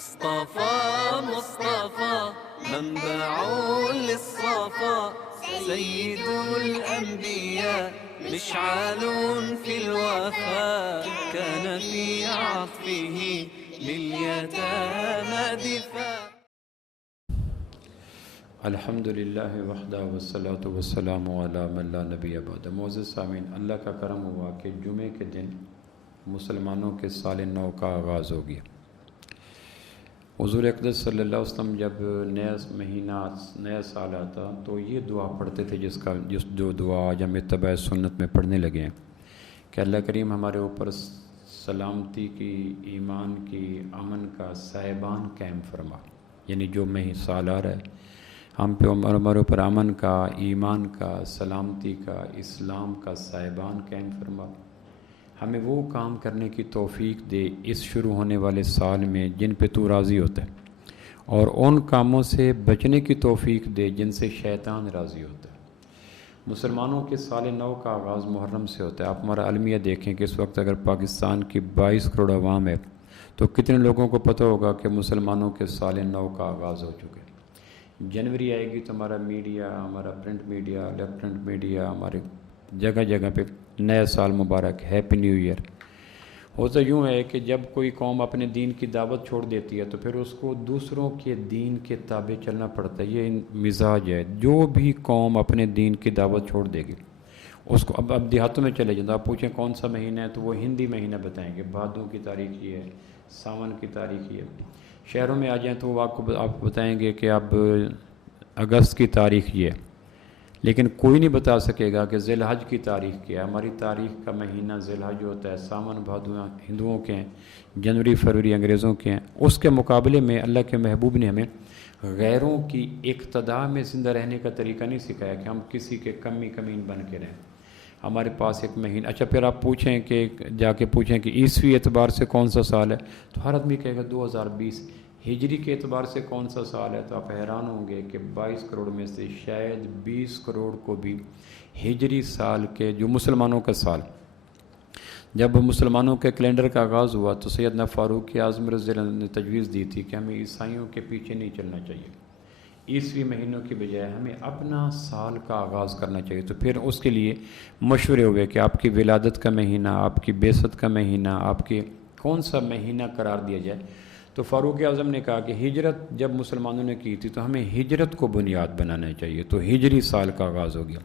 مصطفى مصطفى منبع للصفا سيد الأنبياء مشعل في الوفاء كان في عطفه لليتامى دفاع. الحمد للہ وحدہ والصلاة والسلام علی من لا نبی بعد. معزز سامعین، اللہ کا کرم ہوا کہ جمعے کے دن مسلمانوں کے سال نو کا آغاز ہو گیا. حضور اقدس صلی اللہ علیہ وسلم جب نیا مہینہ نیا سال آتا تو یہ دعا پڑھتے تھے جو دعا آج ہم اتباع سنت میں پڑھنے لگے ہیں کہ اللہ کریم ہمارے اوپر سلامتی کی، ایمان کی، امن کا سائبان قائم فرما. یعنی جو سال آ رہا ہے ہم پہ ہمارے اوپر امن کا، ایمان کا، سلامتی کا، اسلام کا سائبان قائم فرما. ہمیں وہ کام کرنے کی توفیق دے اس شروع ہونے والے سال میں جن پہ تو راضی ہوتا ہے، اور ان کاموں سے بچنے کی توفیق دے جن سے شیطان راضی ہوتا ہے. مسلمانوں کے سال نو کا آغاز محرم سے ہوتا ہے. آپ ہمارا المیہ دیکھیں کہ اس وقت اگر پاکستان کی 22 کروڑ عوام ہے تو کتنے لوگوں کو پتہ ہوگا کہ مسلمانوں کے سال نو کا آغاز ہو چکے. جنوری آئے گی تو ہمارا میڈیا، ہمارا پرنٹ میڈیا، الیکٹرانک میڈیا، ہمارے جگہ جگہ پہ نیا سال مبارک، ہیپی نیو ایئر. ہوتا یوں ہے کہ جب کوئی قوم اپنے دین کی دعوت چھوڑ دیتی ہے تو پھر اس کو دوسروں کے دین کے تابع چلنا پڑتا ہے. یہ مزاج ہے. جو بھی قوم اپنے دین کی دعوت چھوڑ دے گی اس کو اب دیہاتوں میں چلے جاتا. آپ پوچھیں کون سا مہینہ ہے تو وہ ہندی مہینہ بتائیں گے. بھادوں کی تاریخ یہ ہے، ساون کی تاریخ یہ ہے. شہروں میں آ جائیں تو وہ آپ کو بتائیں گے کہ اب اگست کی تاریخ یہ ہے. لیکن کوئی نہیں بتا سکے گا کہ ذی الحج کی تاریخ کیا ہے. ہماری تاریخ کا مہینہ ذی الحج ہوتا ہے. ساون بھادو ہندوؤں کے ہیں، جنوری فروری انگریزوں کے ہیں. اس کے مقابلے میں اللہ کے محبوب نے ہمیں غیروں کی اقتداء میں زندہ رہنے کا طریقہ نہیں سکھایا کہ ہم کسی کے کمین بن کے رہیں. ہمارے پاس ایک مہینہ. اچھا پھر آپ پوچھیں کہ جا کے پوچھیں کہ عیسوی اعتبار سے کون سا سال ہے تو ہر آدمی کہے گا 2020. ہجری کے اعتبار سے کون سا سال ہے تو آپ حیران ہوں گے کہ 22 کروڑ میں سے شاید 20 کروڑ کو بھی ہجری سال کے، جو مسلمانوں کا سال، جب مسلمانوں کے کیلنڈر کا آغاز ہوا تو سیدنا فاروق اعظم رضی اللہ عنہ نے تجویز دی تھی کہ ہمیں عیسائیوں کے پیچھے نہیں چلنا چاہیے. عیسوی مہینوں کی بجائے ہمیں اپنا سال کا آغاز کرنا چاہیے. تو پھر اس کے لیے مشورے ہوئے کہ آپ کی ولادت کا مہینہ، آپ کی بعثت کا مہینہ، آپ کے کون سا مہینہ قرار دیا جائے. تو فاروق اعظم نے کہا کہ ہجرت جب مسلمانوں نے کی تھی تو ہمیں ہجرت کو بنیاد بنانا چاہیے. تو ہجری سال کا آغاز ہو گیا.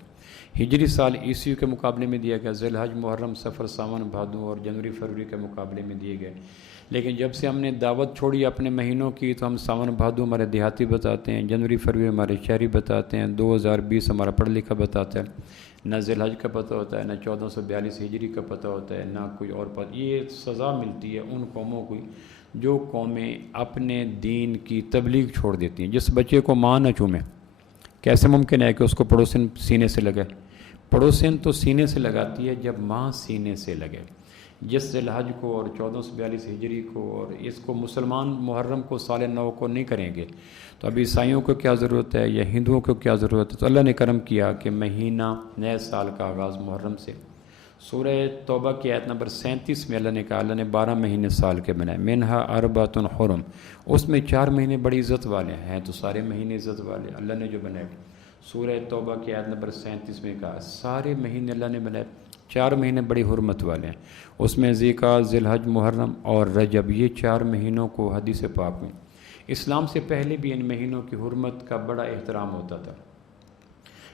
ہجری سال عیسوی کے مقابلے میں دیا گیا. ذی الحج، محرم، صفر، ساون، بھادو اور جنوری فروری کے مقابلے میں دیے گئے. لیکن جب سے ہم نے دعوت چھوڑی اپنے مہینوں کی تو ہم ساون بھادو ہمارے دیہاتی بتاتے ہیں، جنوری فروری ہمارے شہری بتاتے ہیں، 2020 ہمارا پڑھا لکھا بتاتا ہے. نہ ذی الحج کا پتہ ہوتا ہے، نہ 1442 ہجری کا پتہ ہوتا ہے، نہ کوئی اور پتہ. یہ سزا ملتی ہے ان قوموں کو جو قومیں اپنے دین کی تبلیغ چھوڑ دیتی ہیں. جس بچے کو ماں نہ چومے، کیسے ممکن ہے کہ اس کو پڑوسن سینے سے لگے؟ پڑوسن تو سینے سے لگاتی ہے جب ماں سینے سے لگے. جس ذی الحج کو اور 1442 ہجری کو اور اس کو مسلمان محرم کو سال نو کو نہیں کریں گے تو اب عیسائیوں کو کیا ضرورت ہے یا ہندوؤں کو کیا ضرورت ہے؟ تو اللہ نے کرم کیا کہ مہینہ نئے سال کا آغاز محرم سے. سورہ توبہ کی آیت نمبر 37 میں اللہ نے کہا، اللہ نے 12 مہینے سال کے بنائے. منہا اربعۃ حرم، اس میں 4 مہینے بڑی عزت والے ہیں. تو سارے مہینے عزت والے اللہ نے جو بنائے. سورہ توبہ کی آیت نمبر 37 میں کہا سارے مہینے اللہ نے بنائے، 4 مہینے بڑی حرمت والے ہیں. اس میں ذی-القعدہ، ذی الحج، محرم اور رجب، یہ 4 مہینوں کو حدیث پاک میں اسلام سے پہلے بھی ان مہینوں کی حرمت کا بڑا احترام ہوتا تھا.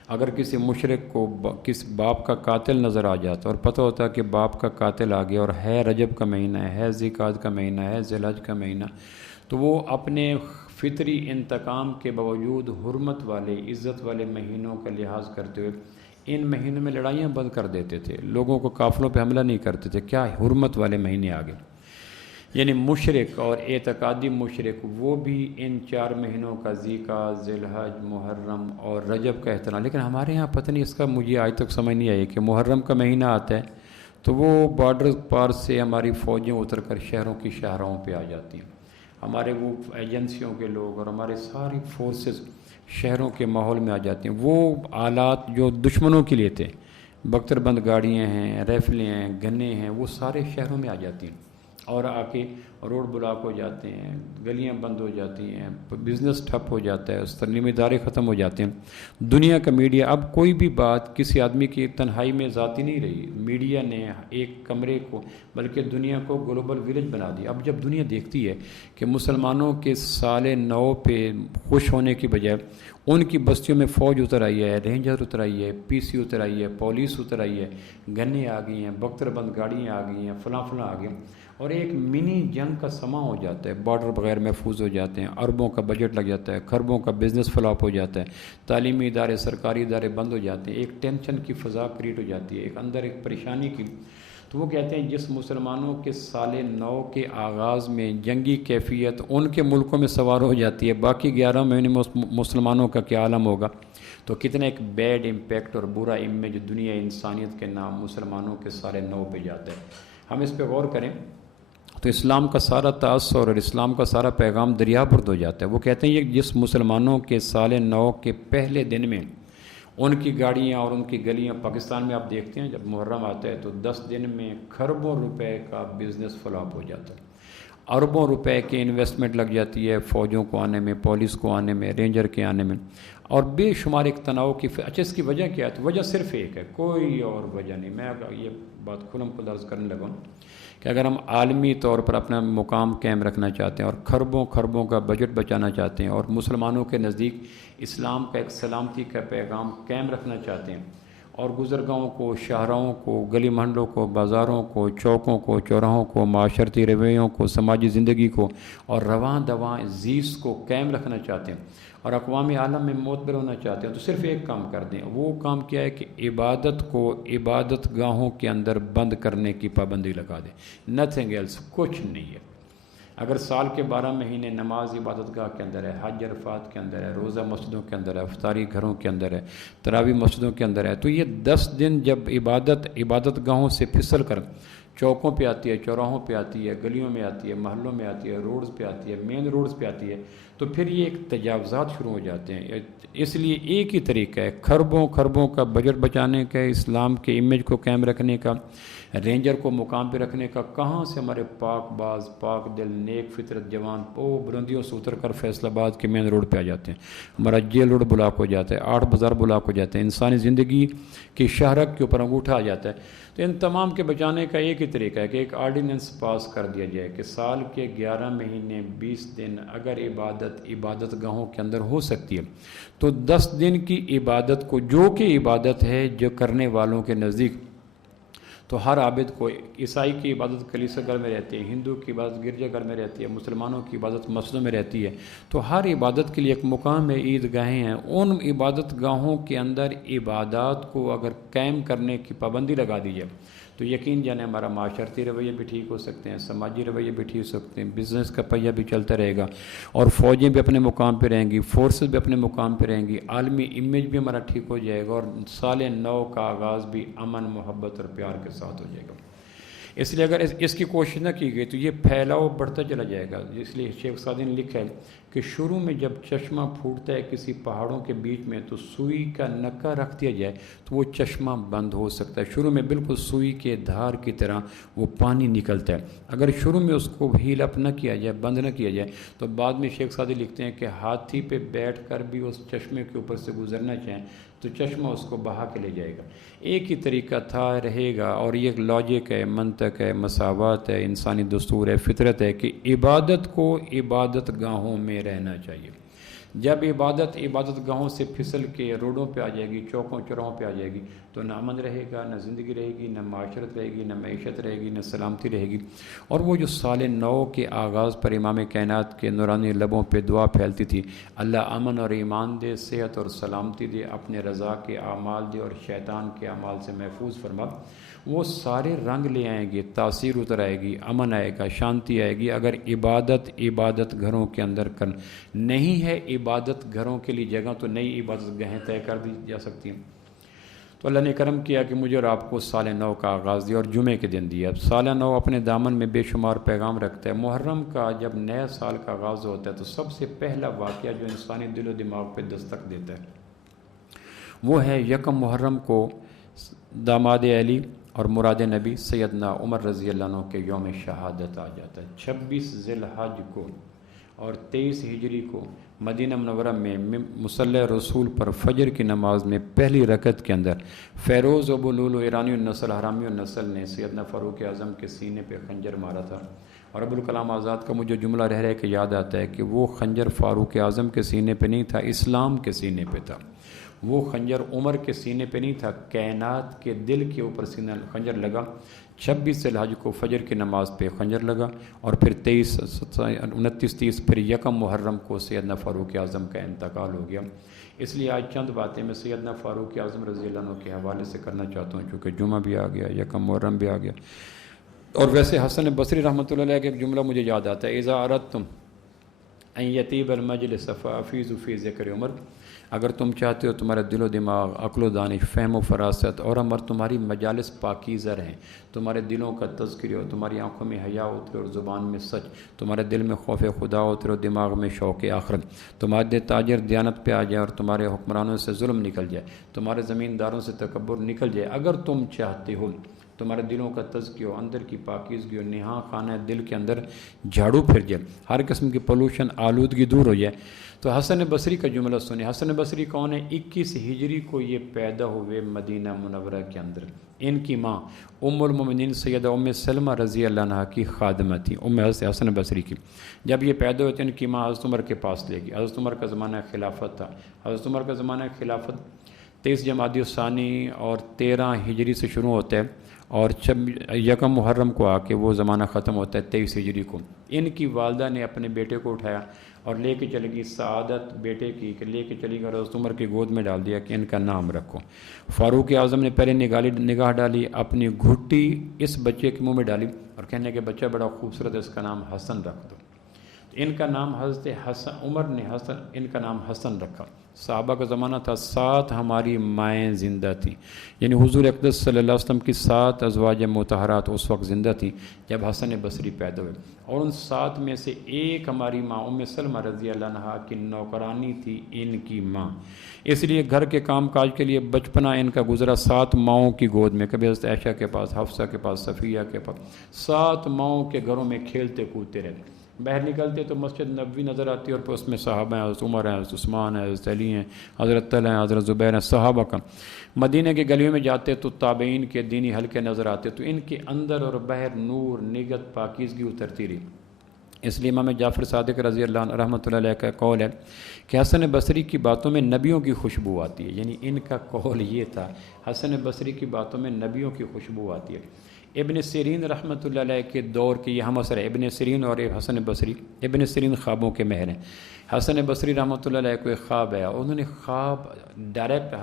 اگر کسی مشرک کو کس باپ کا قاتل نظر آ جاتا اور پتہ ہوتا کہ باپ کا قاتل آ گیا اور ہے رجب کا مہینہ ہے ذی-القعدہ کا مہینہ ہے ذی الحج کا مہینہ، تو وہ اپنے فطری انتقام کے باوجود حرمت والے، عزت والے مہینوں کا لحاظ کرتے ہوئے ان مہینوں میں لڑائیاں بند کر دیتے تھے. لوگوں کو قافلوں پہ حملہ نہیں کرتے تھے. کیا حرمت والے مہینے آ گئے. یعنی مشرک اور اعتقادی مشرک وہ بھی ان 4 مہینوں کا ذی-القعدہ، ذی الحج، محرم اور رجب کا احترام. لیکن ہمارے ہاں پتہ نہیں، اس کا مجھے آج تک سمجھ نہیں آئی کہ محرم کا مہینہ آتا ہے تو وہ بارڈر پار سے ہماری فوجیں اتر کر شہروں کی شاہراہوں پہ آ جاتی ہیں. ہمارے وہ ایجنسیوں کے لوگ اور ہمارے ساری فورسز شہروں کے ماحول میں آ جاتی ہیں. وہ آلات جو دشمنوں کے لیے تھے، بختر بند گاڑیاں ہیں، ریفلیں ہیں، گنے ہیں، وہ سارے شہروں میں آ جاتی ہیں. اور آ کے روڈ بلاک ہو جاتے ہیں، گلیاں بند ہو جاتی ہیں، بزنس ٹھپ ہو جاتا ہے، تعلیمی ادارے ختم ہو جاتے ہیں۔ دنیا کا میڈیا اب کوئی بھی بات کسی آدمی کی تنہائی میں ذاتی نہیں رہی، میڈیا نے ایک کمرے کو بلکہ دنیا کو گلوبل ولیج بنا دیا۔ اب جب دنیا دیکھتی ہے کہ مسلمانوں کے سال نو پہ خوش ہونے کی بجائے ان کی بستیوں میں فوج اتر آئی ہے، رینجر اتر آئی ہے، پی سی اتر آئی ہے، پولیس اتر آئی ہے، گنے آ گئی ہیں، بختر بند گاڑیاں آ گئی ہیں، فلاں فلاں آ گئے، اور ایک منی جنگ کا سماں ہو جاتا ہے، بارڈر بغیر محفوظ ہو جاتے ہیں، اربوں کا بجٹ لگ جاتا ہے، خربوں کا بزنس فلاپ ہو جاتا ہے، تعلیمی ادارے سرکاری ادارے بند ہو جاتے ہیں، ایک ٹینشن کی فضا کریٹ ہو جاتی ہے، ایک اندر ایک پریشانی کی۔ تو وہ کہتے ہیں جس مسلمانوں کے سال نو کے آغاز میں جنگی کیفیت ان کے ملکوں میں سوار ہو جاتی ہے، باقی 11 مہینے میں مسلمانوں کا کیا عالم ہوگا۔ تو کتنا ایک بیڈ امپیکٹ اور برا امیج دنیا انسانیت کے نام مسلمانوں کے سال نو پہ جاتا ہے۔ ہم اس پہ غور کریں تو اسلام کا سارا تاثر اور اسلام کا سارا پیغام دریا برد ہو جاتا ہے۔ وہ کہتے ہیں یہ جس مسلمانوں کے سال نو کے پہلے دن میں ان کی گاڑیاں اور ان کی گلیاں، پاکستان میں آپ دیکھتے ہیں جب محرم آتا ہے تو 10 دن میں خربوں روپے کا بزنس فلاپ ہو جاتا ہے، اربوں روپے کی انویسٹمنٹ لگ جاتی ہے فوجوں کو آنے میں، پولیس کو آنے میں، رینجر کے آنے میں، اور بے شمار ایک تناؤ کی۔ اچھا اس کی وجہ کیا ہے؟ تو وجہ صرف ایک ہے، کوئی اور وجہ نہیں۔ میں یہ بات کھلم کھلا عرض کرنے لگا کہ اگر ہم عالمی طور پر اپنا مقام قائم رکھنا چاہتے ہیں اور خربوں خربوں کا بجٹ بچانا چاہتے ہیں اور مسلمانوں کے نزدیک اسلام کا ایک سلامتی کا پیغام قائم رکھنا چاہتے ہیں، اور گزرگاہوں کو، شاہراہوں کو، گلی محلوں کو، بازاروں کو، چوکوں کو، چوراہوں کو، معاشرتی رویوں کو، سماجی زندگی کو اور رواں دواں زیست کو قائم رکھنا چاہتے ہیں اور اقوام عالم میں معتبر ہونا چاہتے ہیں، تو صرف ایک کام کر دیں۔ وہ کام کیا ہے کہ عبادت کو عبادت گاہوں کے اندر بند کرنے کی پابندی لگا دیں، نتھنگ ایلس، کچھ نہیں ہے۔ اگر سال کے 12 مہینے نماز عبادت گاہ کے اندر ہے، حج عرفات کے اندر ہے، روزہ مسجدوں کے اندر ہے، افطاری گھروں کے اندر ہے، تراویح مسجدوں کے اندر ہے، تو یہ 10 دن جب عبادت گاہوں سے پھسل کر چوکوں پہ آتی ہے، چوراہوں پہ آتی ہے، گلیوں میں آتی ہے، محلوں میں آتی ہے، روڈز پہ آتی ہے، مین روڈز پہ آتی ہے، تو پھر یہ ایک تجاوزات شروع ہو جاتے ہیں۔ اس لیے ایک ہی طریقہ ہے خربوں خربوں کا بجٹ بچانے کا، اسلام کے امیج کو قائم رکھنے کا، رینجر کو مقام پہ رکھنے کا۔ کہاں سے ہمارے پاک باز، پاک دل، نیک فطرت جوان بلندیوں سے اتر کر فیصل آباد کے مین روڈ پہ آ جاتے ہیں، ہمارا جیل روڈ بلاک ہو جاتا ہے، 8 بازار بلاک ہو جاتے ہیں، انسانی زندگی کی شہرک کے اوپر انگوٹھا آ جاتا ہے۔ تو ان تمام کے بچانے کا ایک ہی طریقہ ہے کہ ایک آرڈیننس پاس کر دیا جائے کہ سال کے 11 مہینے 20 دن اگر عبادت گاہوں کے اندر ہو سکتی ہے تو 10 دن کی عبادت کو، جو کہ عبادت ہے جو کرنے والوں کے نزدیک، تو ہر عابد کو، عیسائی کی عبادت کلیسا گھر میں رہتی ہے، ہندو کی عبادت گرجا گھر میں رہتی ہے، مسلمانوں کی عبادت مسجدوں میں رہتی ہے، تو ہر عبادت کے لیے ایک مقام ہے، عید گاہیں ہیں۔ ان عبادت گاہوں کے اندر عبادات کو اگر قائم کرنے کی پابندی لگا دی جائے تو یقین جانے ہمارا معاشرتی رویے بھی ٹھیک ہو سکتے ہیں، سماجی رویے بھی ٹھیک ہو سکتے ہیں، بزنس کا پہیہ بھی چلتا رہے گا، اور فوجیں بھی اپنے مقام پہ رہیں گی، فورسز بھی اپنے مقام پہ رہیں گی، عالمی امیج بھی ہمارا ٹھیک ہو جائے گا، اور سال نو کا آغاز بھی امن، محبت اور پیار کے ساتھ ہو جائے گا۔ اس لیے اگر اس کی کوشش نہ کی گئی تو یہ پھیلاؤ بڑھتا چلا جائے گا۔ اس لیے شیخ سعدی نے لکھا ہے کہ شروع میں جب چشمہ پھوٹتا ہے کسی پہاڑوں کے بیچ میں تو سوئی کا نکا رکھ دیا جائے تو وہ چشمہ بند ہو سکتا ہے۔ شروع میں بالکل سوئی کے دھار کی طرح وہ پانی نکلتا ہے۔ اگر شروع میں اس کو ہیل اپ نہ کیا جائے، بند نہ کیا جائے، تو بعد میں شیخ سعدی لکھتے ہیں کہ ہاتھی پہ بیٹھ کر بھی اس چشمے کے اوپر سے گزرنا چاہیں تو چشمہ اس کو بہا کے لے جائے گا۔ ایک ہی طریقہ تھا، رہے گا، اور یہ ایک لاجک ہے، منطق ہے، مساوات ہے، انسانی دستور ہے، فطرت ہے کہ عبادت کو عبادت گاہوں میں رہنا چاہیے۔ جب عبادت گاہوں سے پھسل کے روڈوں پہ آ جائے گی، چوکوں چوراہوں پہ آ جائے گی، تو نہ امن رہے گا، نہ زندگی رہے گی، نہ معاشرت رہے گی، نہ معیشت رہے گی، نہ سلامتی رہے گی۔ اور وہ جو سال نو کے آغاز پر امام کائنات کے نورانی لبوں پہ دعا پھیلتی تھی، اللہ امن اور ایمان دے، صحت اور سلامتی دے، اپنے رضا کے اعمال دے اور شیطان کے اعمال سے محفوظ فرما، وہ سارے رنگ لے آئیں گے، تاثیر اتر آئے گی، امن آئے گا، شانتی آئے گی۔ اگر عبادت گھروں کے اندر نہیں ہے، عبادت گھروں کے لیے جگہ، تو نئی عبادت گاہیں طے کر دی جا سکتی ہیں۔ تو اللہ نے کرم کیا کہ مجھے اور آپ کو سال نو کا آغاز دیا اور جمعے کے دن دیا۔ سال نو اپنے دامن میں بے شمار پیغام رکھتا ہے۔ محرم کا جب نئے سال کا آغاز ہوتا ہے تو سب سے پہلا واقعہ جو انسانی دل و دماغ پہ دستک دیتا ہے وہ ہے یکم محرم کو داماد علی اور مراد نبی سیدنا عمر رضی اللہ عنہ کے یوم شہادت آ جاتا ہے۔ 26 ذی الحج کو اور 23 ہجری کو مدینہ منورہ میں مصلی رسول پر فجر کی نماز میں پہلی رکعت کے اندر فیروز ابو لولو ایرانی النسل حرامی النسل نے سیدنا فاروق اعظم کے سینے پہ خنجر مارا تھا، اور ابوالکلام آزاد کا مجھے جملہ رہ رہے کہ یاد آتا ہے کہ وہ خنجر فاروق اعظم کے سینے پہ نہیں تھا، اسلام کے سینے پہ تھا۔ وہ خنجر عمر کے سینے پہ نہیں تھا، کائنات کے دل کے اوپر سینہ خنجر لگا۔ 26 ذی الحج کو فجر کی نماز پہ خنجر لگا، اور پھر 23 29 30 پھر یکم محرم کو سیدنا فاروق اعظم کا انتقال ہو گیا۔ اس لیے آج چند باتیں میں سیدنا فاروق اعظم رضی اللہ عنہ کے حوالے سے کرنا چاہتا ہوں، چونکہ جمعہ بھی آ گیا، یکم محرم بھی آ گیا۔ اور ویسے حسن بصری رحمۃ اللہ علیہ کا ایک جملہ مجھے یاد آتا ہے، اذا اردتم ان یطیب المجلس فافیضوا فی ذکر عمر، اگر تم چاہتے ہو تمہارا دل و دماغ، عقل و دانش، فہم و فراست اور عمر تمہاری مجالس پاکیزہ رہیں، تمہارے دلوں کا تذکر ہو، تمہاری آنکھوں میں حیا اترے اور زبان میں سچ، تمہارے دل میں خوف خدا اترے اور دماغ میں شوق آخرت، تمہارے تاجر دیانت پہ آ جائے اور تمہارے حکمرانوں سے ظلم نکل جائے، تمہارے زمینداروں سے تکبر نکل جائے، اگر تم چاہتے ہو تمہارے دلوں کا تزکیہ ہو، اندر کی پاکیزگی ہو، نہاں خانہ دل کے اندر جھاڑو پھر جائے، ہر قسم کی پولوشن آلودگی دور ہو جائے، تو حسن بصری کا جملہ سنیں۔ حسن بصری کون ہے؟ 21 ہجری کو یہ پیدا ہوئے مدینہ منورہ کے اندر۔ ان کی ماں ام المومنین سیدہ ام سلمہ رضی اللہ عنہا کی خادمہ تھی، ام حسن بصری کی۔ جب یہ پیدا ہوئے تو ان کی ماں حضرت عمر کے پاس لے گئی۔ حضرت عمر کا زمانہ خلافت تھا۔ حضرت عمر کا زمانہ خلافت 23 جمادی الثانی اور 13 ہجری سے شروع ہوتا ہے، اور یکم محرم کو آ کے وہ زمانہ ختم ہوتا ہے 23 ہجری کو۔ ان کی والدہ نے اپنے بیٹے کو اٹھایا اور لے کے چلے گی، سعادت بیٹے کی کہ لے کے چلی گئی، حضرت عمر کی گود میں ڈال دیا کہ ان کا نام رکھو۔ فاروق اعظم نے پہلے نگاہ ڈالی، اپنی گھٹی اس بچے کے منہ میں ڈالی اور کہنے کہ بچہ بڑا خوبصورت ہے، اس کا نام حسن رکھ دو۔ ان کا نام حضرت حسن عمر نے ان کا نام حسن رکھا۔ صحابہ کا زمانہ تھا، 7 ہماری مائیں زندہ تھیں، یعنی حضور اقدس صلی اللہ علیہ وسلم کی 7 ازواج مطہرات اس وقت زندہ تھیں جب حسن بصری پیدا ہوئے، اور ان 7 میں سے ایک ہماری ماں ام سلمہ رضی اللہ عنہا کی نوکرانی تھی ان کی ماں۔ اس لیے گھر کے کام کاج کے لیے بچپنا ان کا گزرا 7 ماؤں کی گود میں، کبھی حضرت عائشہ کے پاس، حفصہ کے پاس، صفیہ کے پاس، 7 ماؤں کے گھروں میں کھیلتے کودتے رہتے۔ باہر نکلتے تو مسجد نبوی نظر آتی، اور پھر اس میں صحابہ ہیں، حضرت عمر ہیں، حضرت عثمان ہیں، حضرت علی ہیں، حضرت طلحہ ہیں، حضرت زبیر ہیں، صحابہ کا۔ مدینہ کے گلیوں میں جاتے تو تابعین کے دینی حلقے نظر آتے، تو ان کے اندر اور باہر نور، نگت، پاکیزگی اترتی رہی۔ اس لیے امام جعفر صادق رضی اللہ عنہ رحمۃ اللہ علیہ کا قول ہے کہ حسن بصری کی باتوں میں نبیوں کی خوشبو آتی ہے، یعنی ان کا قول یہ تھا، حسن بصری کی باتوں میں نبیوں کی خوشبو آتی ہے۔ ابن سیرین رحمۃ اللہ علیہ کے دور کے یہ ہم اثر ہے، ابن سیرین اور حسن بصری۔ ابن سیرین خوابوں کے ماہر ہیں۔ حسن بصری رحمۃ اللہ علیہ کو ایک خواب ہے، انہوں نے خواب ڈائریکٹ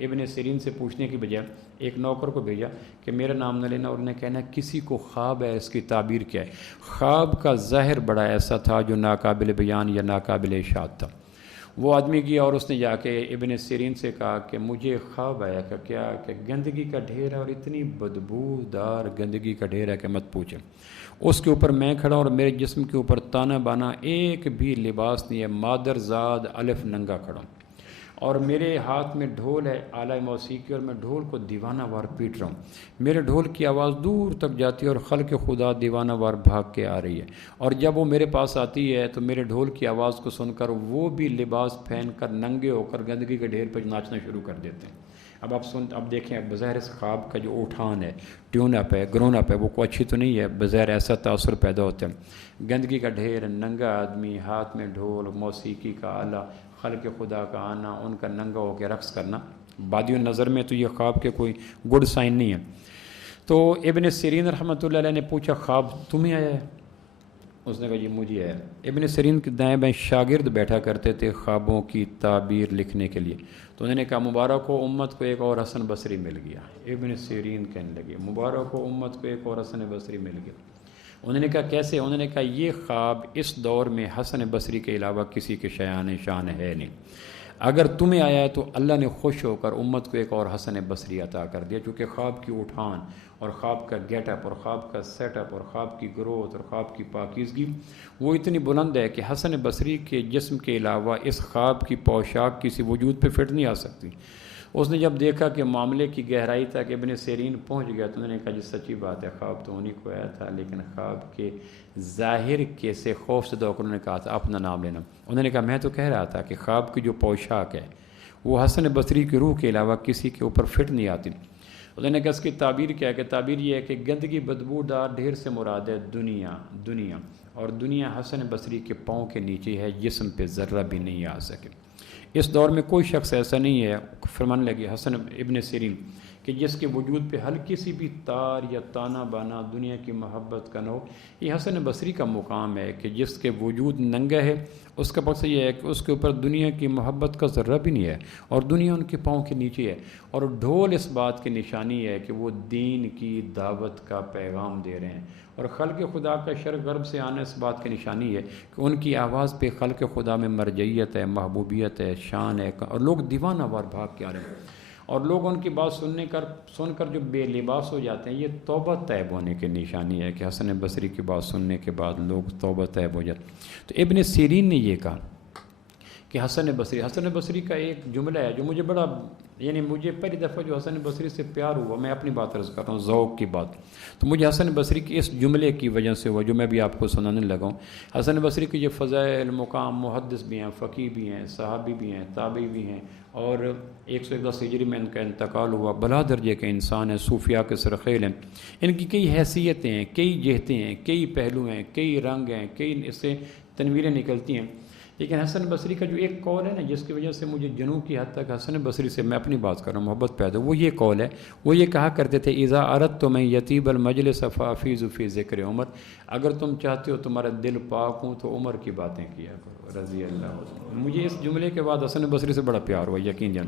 ابن سیرین سے پوچھنے کی بجائے ایک نوکر کو بھیجا کہ میرا نام نہ لینا، اور انہیں کہنا کسی کو خواب ہے، اس کی تعبیر کیا ہے۔ خواب کا ظاہر بڑا ایسا تھا جو ناقابل بیان یا ناقابل اشاعت تھا۔ وہ آدمی گیا اور اس نے جا کے ابن سیرین سے کہا کہ مجھے خواب آیا کہ کیا کہ گندگی کا ڈھیر ہے، اور اتنی بدبودار گندگی کا ڈھیر ہے کہ مت پوچھیں۔ اس کے اوپر میں کھڑا اور میرے جسم کے اوپر تانا بانا ایک بھی لباس نہیں ہے، مادر زاد الف ننگا کھڑا، اور میرے ہاتھ میں ڈھول ہے اعلیٰ موسیقی، اور میں ڈھول کو دیوانہ وار پیٹ رہا ہوں۔ میرے ڈھول کی آواز دور تک جاتی ہے اور خلق خدا دیوانہ وار بھاگ کے آ رہی ہے، اور جب وہ میرے پاس آتی ہے تو میرے ڈھول کی آواز کو سن کر وہ بھی لباس پہن کر ننگے ہو کر گندگی کے ڈھیر پر ناچنا شروع کر دیتے ہیں۔ اب دیکھیں بظاہر اس خواب کا جو اٹھان ہے، ٹیون اپ ہے، گرون اپ ہے، وہ کوئی اچھی تو نہیں ہے، بظاہر ایسا تاثر پیدا ہوتا ہے۔ گندگی کا ڈھیر، ننگا آدمی، ہاتھ میں ڈھول، موسیقی کا آلہ، خلق خدا کا آنا، ان کا ننگا ہو کے رقص کرنا، بادی نظر میں تو یہ خواب کے کوئی گڈ سائن نہیں ہے۔ تو ابن سیرین رحمۃ اللہ علیہ نے پوچھا خواب تمہیں آیا ہے؟ اس نے کہا جی مجھے آیا۔ ابن سیرین کے دائیں بائیں شاگرد بیٹھا کرتے تھے خوابوں کی تعبیر لکھنے کے لیے، تو انہوں نے کہا مبارک ہو امت کو ایک اور حسن بصری مل گیا۔ ابن سیرین کہنے لگے مبارک ہو امت کو ایک اور حسن بصری مل گیا۔ انہوں نے کہا کیسے؟ انہوں نے کہا یہ خواب اس دور میں حسن بصری کے علاوہ کسی کے شان ہے نہیں، اگر تمہیں آیا ہے تو اللہ نے خوش ہو کر امت کو ایک اور حسن بصری عطا کر دیا، چونکہ خواب کی اٹھان اور خواب کا گیٹ اپ اور خواب کا سیٹ اپ اور خواب کی گروتھ اور خواب کی پاکیزگی وہ اتنی بلند ہے کہ حسن بصری کے جسم کے علاوہ اس خواب کی پوشاک کسی وجود پہ فٹ نہیں آ سکتی۔ اس نے جب دیکھا کہ معاملے کی گہرائی تک ابن سیرین پہنچ گیا تو انہوں نے کہا جی سچی بات ہے، خواب تو انہیں کو آیا تھا، لیکن خواب کے ظاہر کے سے خوف سے ہو کر انہوں نے کہا تھا اپنا نام لینا۔ انہوں نے کہا میں تو کہہ رہا تھا کہ خواب کی جو پوشاک ہے وہ حسن بصری کی روح کے علاوہ کسی کے اوپر فٹ نہیں آتی۔ انہوں نے کہا اس کی تعبیر کیا ہے کہ تعبیر یہ ہے کہ گندگی بدبودار ڈھیر سے مراد ہے دنیا، اور دنیا حسن بصری کے پاؤں کے نیچے ہے، جسم پہ ذرہ بھی نہیں آ سکے۔ اس دور میں کوئی شخص ایسا نہیں ہے، فرمانے لگے حسن ابن سیرین، کہ جس کے وجود پہ ہلکی سی بھی تار یا تانا بانا دنیا کی محبت کا نہ ہو۔ یہ حسن بصری کا مقام ہے کہ جس کے وجود ننگا ہے، اس کا مقصد یہ ہے کہ اس کے اوپر دنیا کی محبت کا ذرہ بھی نہیں ہے، اور دنیا ان کے پاؤں کے نیچے ہے، اور ڈھول اس بات کی نشانی ہے کہ وہ دین کی دعوت کا پیغام دے رہے ہیں، اور خلق خدا کا شرق غرب سے آنا اس بات کی نشانی ہے کہ ان کی آواز پہ خلق خدا میں مرجعیت ہے، محبوبیت ہے، شان ہے، اور لوگ دیوانہ وار بھاگ کے آ رہے ہیں، اور لوگ ان کی بات سن کر جو بے لباس ہو جاتے ہیں۔ یہ توبہ طیب ہونے کی نشانی ہے کہ حسن بصری کی بات سننے کے بعد لوگ توبہ طیب ہو جاتے ہیں۔ تو ابن سیرین نے یہ کہا کہ حسن بصری کا ایک جملہ ہے جو مجھے بڑا، یعنی مجھے پہلی دفعہ جو حسن بصری سے پیار ہوا، میں اپنی بات عرض کر رہا ہوں، ذوق کی بات، تو مجھے حسن بصری کی اس جملے کی وجہ سے ہوا جو میں بھی آپ کو سنانے لگا ہوں۔ حسن بصری کی جو فضائل، مقام، محدث بھی ہیں، فقیہ بھی ہیں، صحابی بھی ہیں، تابعی بھی ہیں، اور 110 ہجری میں ان کا انتقال ہوا، بلا درجے کے انسان ہیں، صوفیاء کے سرخیل ہیں، ان کی کئی حیثیتیں ہیں، کئی جہتیں ہیں، کئی پہلو ہیں، کئی رنگ ہیں، کئی اس سے تنویریں نکلتی ہیں۔ لیکن حسن بصری کا جو ایک قول ہے نا، جس کی وجہ سے مجھے جنوں کی حد تک حسن بصری سے میں اپنی بات کر رہا ہوں، محبت پیدا، وہ یہ قول ہے، وہ یہ کہا کرتے تھے اذا اردت من یطیب المجلس فافیض فی ذکر عمر، اگر تم چاہتے ہو تمہارا دل پاک ہوں تو عمر کی باتیں کیا کرو رضی اللہ عنہ۔ مجھے اس جملے کے بعد حسن بصری سے بڑا پیار ہوا، یقین جان۔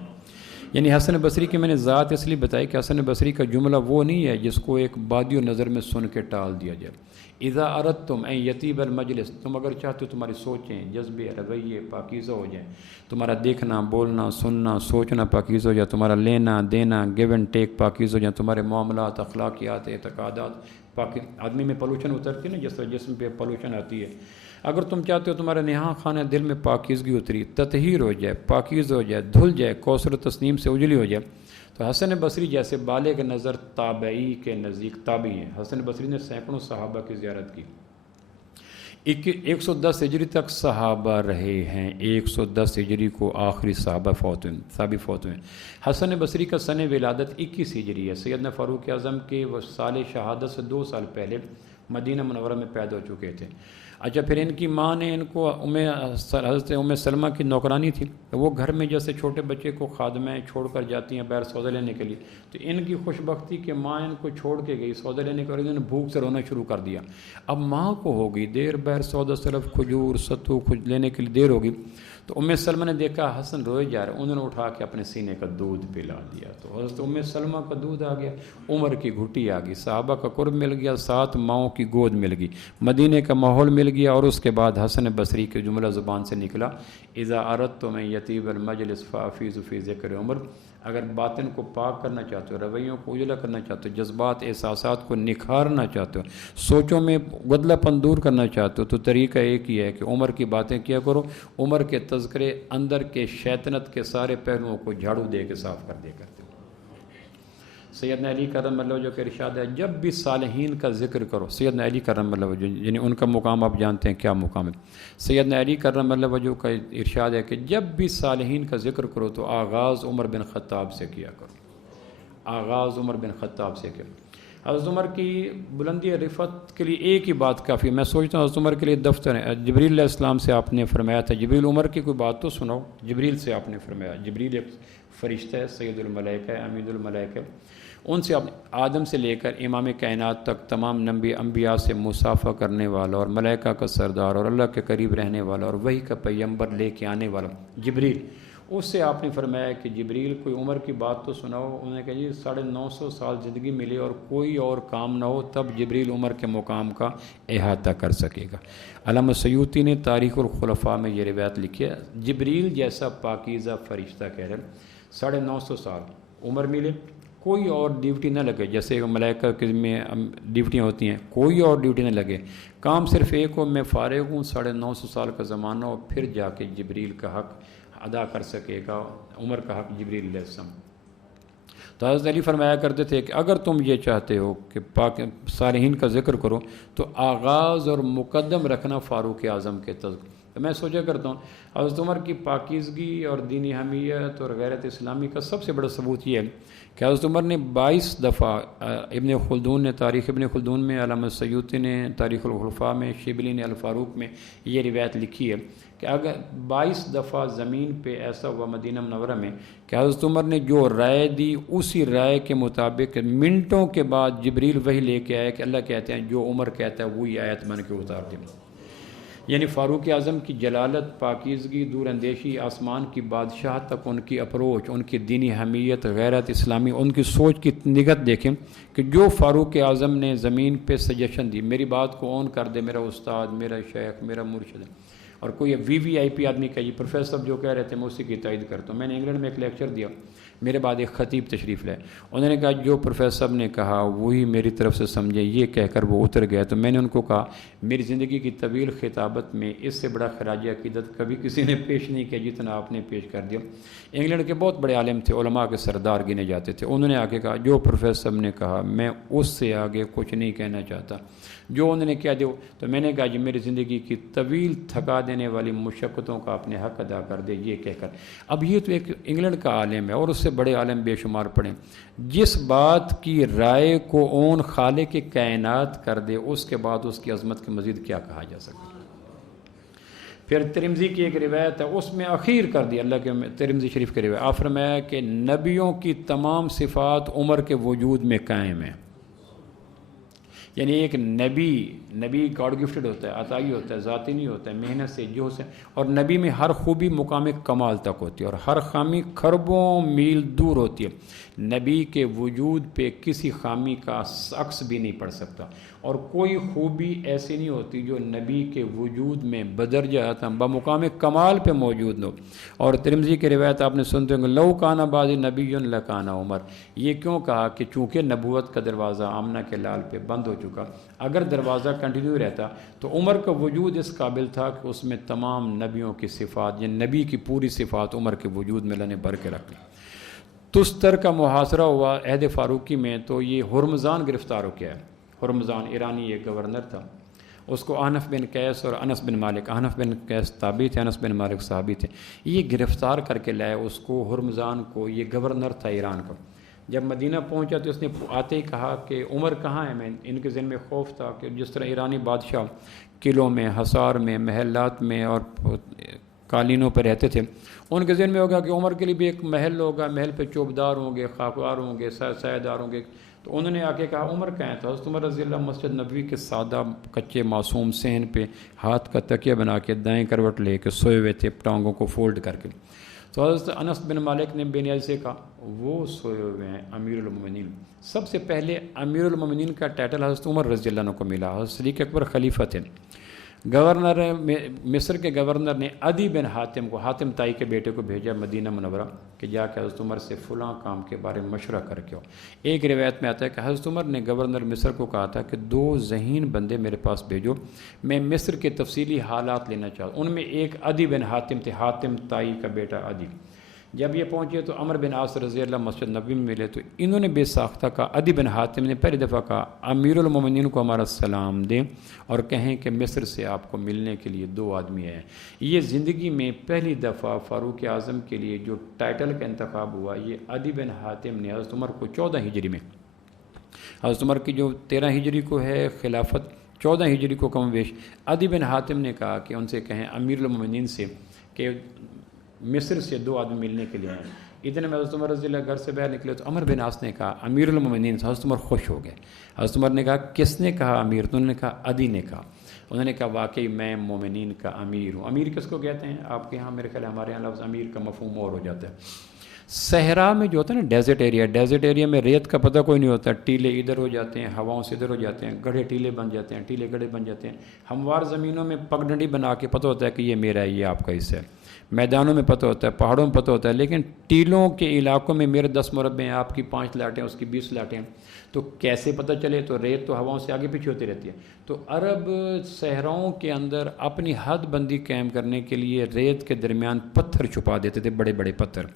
یعنی حسن بصری کی میں نے ذات اس لیے بتائی کہ حسن بصری کا جملہ وہ نہیں ہے جس کو ایک بادی و نظر میں سن کے ٹال دیا جائے۔ اذا اردتم ان یطیب المجلس، تم اگر چاہتے ہو تمہاری سوچیں، جذبے، رویے پاکیزہ ہو جائیں، تمہارا دیکھنا، بولنا، سننا، سوچنا پاکیزہ ہو جائے، تمہارا لینا دینا، گیو اینڈ ٹیک پاکیزہ ہو جائیں، تمہارے معاملات، اخلاقیات، اعتقادات آدمی میں پولوشن اترتی ہے نا، جس طرح جسم پہ پولوشن آتی ہے، اگر تم چاہتے ہو تمہارا نہاں خانہ دل میں پاکیزگی اتری، تطہیر ہو جائے، پاکیز ہو جائے، دھل جائے، کوثر و تسنیم سے اجلی ہو جائے، تو حسن بصری جیسے بالغ نظر تابعی کے نزدیک تابعی ہیں۔ حسن بصری نے سینکڑوں صحابہ کی زیارت کی، 110 ہجری تک صحابہ رہے ہیں، 110 ہجری کو آخری صحابہ فوت ہوئے۔ حسن بصری کا سن ولادت 21 ہجری ہے، سیدنا فاروق اعظم کے وہ سال شہادت سے 2 سال پہلے مدینہ منورہ میں پیدا ہو چکے تھے۔ اچھا، پھر ان کی ماں نے ان کو حضرت ام سلمہ کی نوکرانی تھی، وہ گھر میں جیسے چھوٹے بچے کو خادمیں چھوڑ کر جاتی ہیں باہر سودا لینے کے لیے، تو ان کی خوش بختی کہ ماں ان کو چھوڑ کے گئی سودا لینے کے، اور انہوں نے بھوک سے رونا شروع کر دیا۔ اب ماں کو ہو گئی دیر، باہر سودا صرف کھجور ستو لینے کے لیے دیر ہوگی، تو ام سلمہ نے دیکھا حسن روئے جا رہے، انہوں نے اٹھا کے اپنے سینے کا دودھ پلا دیا، تو حضرت ام سلمہ کا دودھ آ گیا، عمر کی گھٹی آ گئی، صحابہ کا قرب مل گیا، 7 ماؤں کی گود مل گئی، مدینے کا ماحول مل گیا، اور اس کے بعد حسن بصری کے جملہ زبان سے نکلا اذا اردتم ان یطیب المجلس فافیض فی ذکر عمر، اگر باطن کو پاک کرنا چاہتے ہو، رویوں کو اجلا کرنا چاہتے ہو، جذبات احساسات کو نکھارنا چاہتے ہو، سوچوں میں غدلہ پن دور کرنا چاہتے ہو، تو طریقہ ایک ہی ہے کہ عمر کی باتیں کیا کرو، عمر کے تذکرے اندر کے شیطنت کے سارے پہلوؤں کو جھاڑو دے کے صاف کر دے کرتے ہو۔ سیدنا علی کرم اللہ وجہ کا ارشاد ہے جب بھی صالحین کا ذکر کرو، سیدنا علی کرم اللہ وجہ، یعنی ان کا مقام آپ جانتے ہیں کیا مقام ہے، سیدنا علی کرم اللہ وجہ کا ارشاد ہے کہ جب بھی صالحین کا ذکر کرو تو آغاز عمر بن خطاب سے کیا کرو، آغاز عمر بن خطاب سے کیا۔ حضرت عمر کی بلندی رفعت کے لیے ایک ہی بات کافی، میں سوچتا ہوں حضرت عمر کے لیے دفتر ہے، جبریل علیہ السلام سے آپ نے فرمایا تھا، جبریل عمر کی کوئی بات تو سناؤ، جبریل سے آپ نے فرمایا، جبریل ایک فرشتہ ہے، سید الملائکہ ہے، امید الملائکہ، ان سے آدم سے لے کر امام کائنات تک تمام نبی انبیاء سے مصافحہ کرنے والا اور ملائکہ کا سردار اور اللہ کے قریب رہنے والا اور وحی کا پیغمبر لے کے آنے والا جبریل، اس سے آپ نے فرمایا کہ جبریل کوئی عمر کی بات تو سناؤ، انہوں نے کہا جی 950 سال زندگی ملی اور کوئی اور کام نہ ہو تب جبریل عمر کے مقام کا احاطہ کر سکے گا۔ علامہ سیوطی نے تاریخ الخلفاء میں یہ روایت لکھی ہے، جبریل جیسا پاکیزہ فرشتہ کہہ رہے 950 سال عمر ملے، کوئی اور ڈیوٹی نہ لگے، جیسے ملائکہ میں ڈیوٹیاں ہوتی ہیں، کوئی اور ڈیوٹی نہ لگے، کام صرف ایک ہو، میں فارغ ہوں، 950 سال کا زمانہ ہو، پھر جا کے جبریل کا حق ادا کر سکے گا، عمر کا حق جبریل علیہ السلام۔ تو حضرت علی فرمایا کرتے تھے کہ اگر تم یہ چاہتے ہو کہ صالحین کا ذکر کرو تو آغاز اور مقدم رکھنا فاروق اعظم کے تذکر. تو میں سوچا کرتا ہوں حضرت عمر کی پاکیزگی اور دینی حمیت اور غیرت اسلامی کا سب سے بڑا ثبوت یہ ہے کہ حضرت عمر نے 22 دفعہ ابن خلدون نے تاریخ ابن خلدون میں، علامہ سیوطی نے تاریخ الخلفاء میں، شبلی نے الفاروق میں یہ روایت لکھی ہے کہ اگر 22 دفعہ زمین پہ ایسا ہوا مدینہ منورہ میں کہ حضرت عمر نے جو رائے دی اسی رائے کے مطابق منٹوں کے بعد جبریل وحی لے کے آیا کہ اللہ کہتے ہیں جو عمر کہتا ہے وہی آیت بن کے اتار دی. یعنی فاروق اعظم کی جلالت، پاکیزگی، دور اندیشی، آسمان کی بادشاہ تک ان کی اپروچ، ان کی دینی حمیت، غیرت اسلامی، ان کی سوچ کی نگت دیکھیں کہ جو فاروق اعظم نے زمین پہ سجیشن دی، میری بات کو آن کر دے میرا استاد، میرا شیخ، میرا مرشد ہے. اور کوئی وی آئی پی آدمی کا یہ پروفیسر صاحب جو کہہ رہے تھے میں اسی کی تائید کرتا ہوں. میں نے انگلینڈ میں ایک لیکچر دیا، میرے بعد ایک خطیب تشریف لائے، انہوں نے کہا جو پروفیسر صاحب نے کہا وہی میری طرف سے سمجھے، یہ کہہ کر وہ اتر گیا. تو میں نے ان کو کہا میری زندگی کی طویل خطابت میں اس سے بڑا خراج عقیدت کبھی کسی نے پیش نہیں کیا جتنا آپ نے پیش کر دیا. انگلینڈ کے بہت بڑے عالم تھے، علماء کے سردار گنے جاتے تھے، انہوں نے آگے کہا جو پروفیسر صاحب نے کہا میں اس سے آگے کچھ نہیں کہنا چاہتا، جو انہوں نے کیا دو. تو میں نے کہا جی میری زندگی کی طویل تھکا دینے والی مشقتوں کا اپنے حق ادا کر دے یہ کہہ کر. اب یہ تو ایک انگلینڈ کا عالم ہے اور اس سے بڑے عالم بے شمار پڑھیں. جس بات کی رائے کو اون خالق کائنات کر دے اس کے بعد اس کی عظمت کے مزید کیا کہا جا سکتا. پھر ترمذی کی ایک روایت ہے اس میں اخیر کر دی اللہ کے ترمذی شریف کی روایت، آپ فرمایا کہ نبیوں کی تمام صفات عمر کے وجود میں قائم ہیں. یعنی ایک نبی گاڈ گفٹڈ ہوتا ہے، عطائی ہوتا ہے، ذاتی نہیں ہوتا ہے، محنت سے جو سے، اور نبی میں ہر خوبی مقام کمال تک ہوتی ہے اور ہر خامی خربوں میل دور ہوتی ہے. نبی کے وجود پہ کسی خامی کا عکس بھی نہیں پڑ سکتا اور کوئی خوبی ایسی نہیں ہوتی جو نبی کے وجود میں بدرجہ بمقام کمال پہ موجود ہو. اور ترمذی کی روایت آپ نے سنتے ہوں گے لو کانا بعض نبی لکانا عمر. یہ کیوں کہا کہ چونکہ نبوت کا دروازہ آمنہ کے لال پہ بند ہو چکا، اگر دروازہ کنٹینیو رہتا تو عمر کا وجود اس قابل تھا کہ اس میں تمام نبیوں کی صفات یعنی نبی کی پوری صفات عمر کے وجود میں اللہ نے بھر کے رکھی. تستر کا محاصرہ ہوا عہد فاروقی میں تو یہ ہرمزان گرفتار ہو گیا ہے. ہرمزان ایرانی ایک گورنر تھا، اس کو احنف بن قیس اور انس بن مالک، احنف بن قیس تابعی تھے، انس بن مالک صحابی تھے، یہ گرفتار کر کے لائے اس کو ہرمزان کو. یہ گورنر تھا ایران کا. جب مدینہ پہنچا تو اس نے آتے ہی کہا کہ عمر کہاں ہے. میں ان کے ذہن میں خوف تھا کہ جس طرح ایرانی بادشاہ قلعوں میں، حصار میں، محلات میں اور قالینوں پہ رہتے تھے، ان کے ذہن میں ہوگا کہ عمر کے لیے بھی ایک محل ہوگا، محل پہ چوبدار ہوں گے، خاکوار ہوں گے، سایہ دار ہوں گے. تو انہوں نے آ کے کہا عمر کہاں ہے. تو حضرت عمر رضی اللہ مسجد نبوی کے سادہ کچے معصوم صحن پہ ہاتھ کا تکیہ بنا کے دائیں کروٹ لے کے سوئے ہوئے تھے ٹانگوں کو فولڈ کر کے. تو حضرت انس بن مالک نے بے نیازی سے کہا وہ سوئے ہوئے ہیں امیر المومنین. سب سے پہلے امیر المومنین کا ٹائٹل حضرت عمر رضی اللہ عنہ کو ملا. حضرت صدیق اکبر خلیفہ تھے. گورنر مصر کے گورنر نے عدی بن حاتم کو، حاتم تائی کے بیٹے کو بھیجا مدینہ منورہ کہ جا کے حضرت عمر سے فلاں کام کے بارے میں مشورہ کر کے ہو. ایک روایت میں آتا ہے کہ حضرت عمر نے گورنر مصر کو کہا تھا کہ 2 ذہین بندے میرے پاس بھیجو، میں مصر کے تفصیلی حالات لینا چاہتا ہوں. ان میں ایک عدی بن حاتم تھے، حاتم تائی کا بیٹا عدی. جب یہ پہنچے تو عمر بن عاص رضی اللہ مسجد نبوی میں ملے تو انہوں نے بے ساختہ کہا، عدی بن حاتم نے پہلی دفعہ کہا امیر المومنین کو ہمارا سلام دیں اور کہیں کہ مصر سے آپ کو ملنے کے لیے 2 آدمی آئے ہیں. یہ زندگی میں پہلی دفعہ فاروق اعظم کے لیے جو ٹائٹل کا انتخاب ہوا یہ عدی بن حاتم نے حضرت عمر کو 14 ہجری میں، حضرت عمر کی جو 13 ہجری کو ہے خلافت، 14 ہجری کو کم بیش، عدی بن حاتم نے کہا کہ ان سے کہیں امیر المومنین سے کہ مصر سے 2 آدمی ملنے کے لیے آئے. اتنے میں حضرت عمر رضی اللہ گھر سے باہر نکلے تو عمر بن عاص نے کہا امیر المومنین. حضرت عمر خوش ہو گئے. حضرت عمر نے کہا کس نے کہا امیر؟ تو انہوں نے کہا عدی نے کہا. انہوں نے کہا واقعی میں مومنین کا امیر ہوں. امیر کس کو کہتے ہیں؟ آپ کے ہاں میرے خیال ہمارے یہاں لفظ امیر کا مفہوم اور ہو جاتا ہے. صحرا میں جو ہوتا ہے نا ڈیزرٹ ایریا میں ریت کا پتہ کوئی نہیں ہوتا، ٹیلے ادھر ہو جاتے ہیں، ہواؤں سے ادھر ہو جاتے ہیں، گڑھے ٹیلے بن جاتے ہیں، ٹیلے گڑھے بن جاتے ہیں. ہموار زمینوں میں پگڈنڈی بنا کے پتہ ہوتا ہے کہ یہ میرا ہے، یہ آپ کا حصہ ہے. میدانوں میں پتہ ہوتا ہے، پہاڑوں میں پتہ ہوتا ہے، لیکن ٹیلوں کے علاقوں میں میرے 10 مربع ہیں، آپ کی 5 لاٹیں، اس کی 20 لاٹیں، تو کیسے پتہ چلے؟ تو ریت تو ہواؤں سے آگے پیچھے ہوتی رہتی ہے. تو عرب صحراؤں کے اندر اپنی حد بندی قائم کرنے کے لیے ریت کے درمیان پتھر چھپا دیتے تھے، بڑے بڑے پتھر.